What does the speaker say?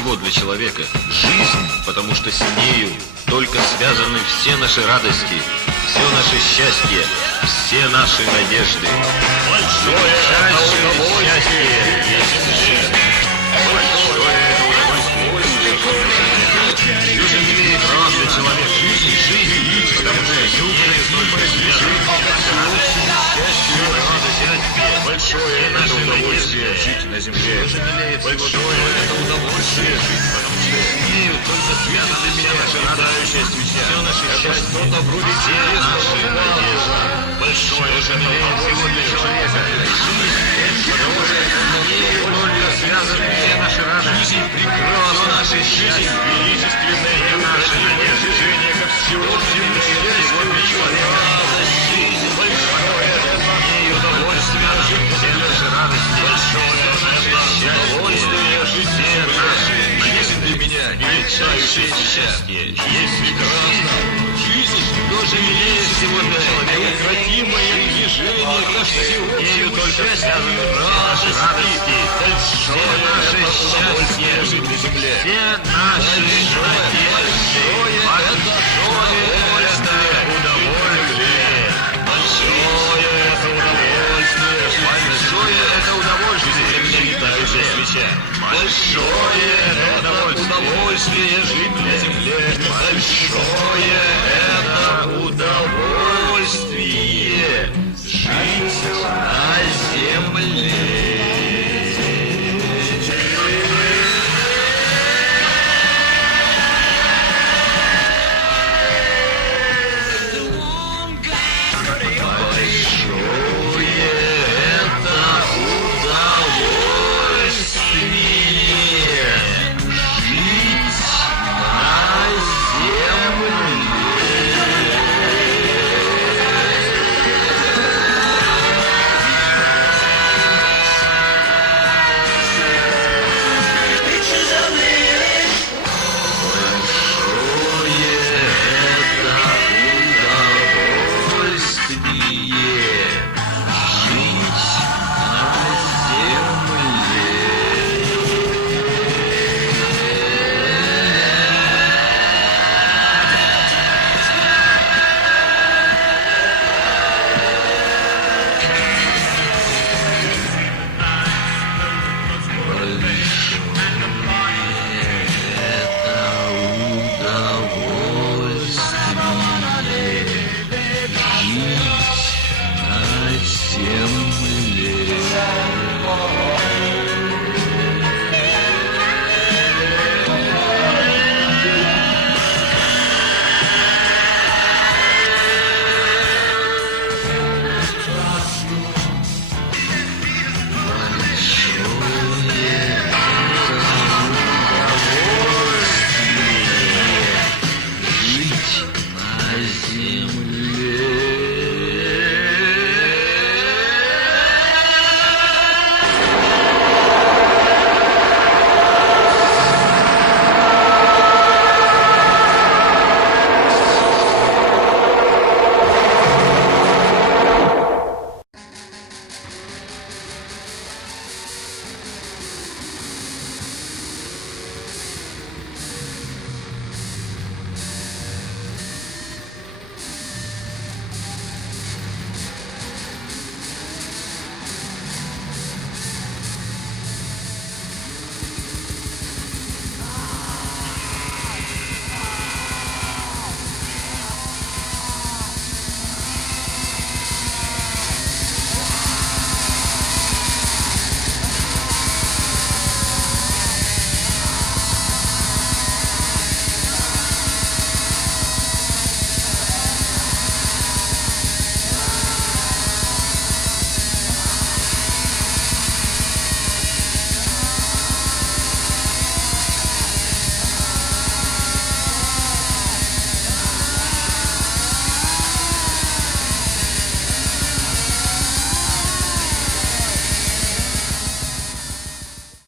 всего для человека – жизнь, потому что с нею только связаны все наши радости, все наше счастье, все наши надежды. Величайшее счастье есть жизнь. Большое это удовольствие. Жизнь имеет право для человека. Жизнь, потому что с нею только связаны счастье, радость, большое это удовольствие жить на земле. Большое это удовольствие жить, потому что с нею только связаны все наши радости, все наши счастья, что-то вроде наши надежды. Большое же милее всего для человека. Жизнь, потому что с нею только связаны все наши радости. Жизнь прекрасна, наши счастья, величественное и наши надежды. Движение ко всеобщему счастью, радость, жизнь, большое это с нею удовольствие жить все наши радости. Большое наше счастье, жить все наши надежды. Для меня величайшее счастье есть прекрасно. Жизнь тоже милее всего для человека. Неукротимое движение ко всеобщему счастью, радости. Большое наше счастье жить на земле. Все наши надежды. Большое это удовольствие. Большое это удовольствие. Большое это удовольствие для меня летающая свеча. Большое это удовольствие жить на земле. Большое это удовольствие жить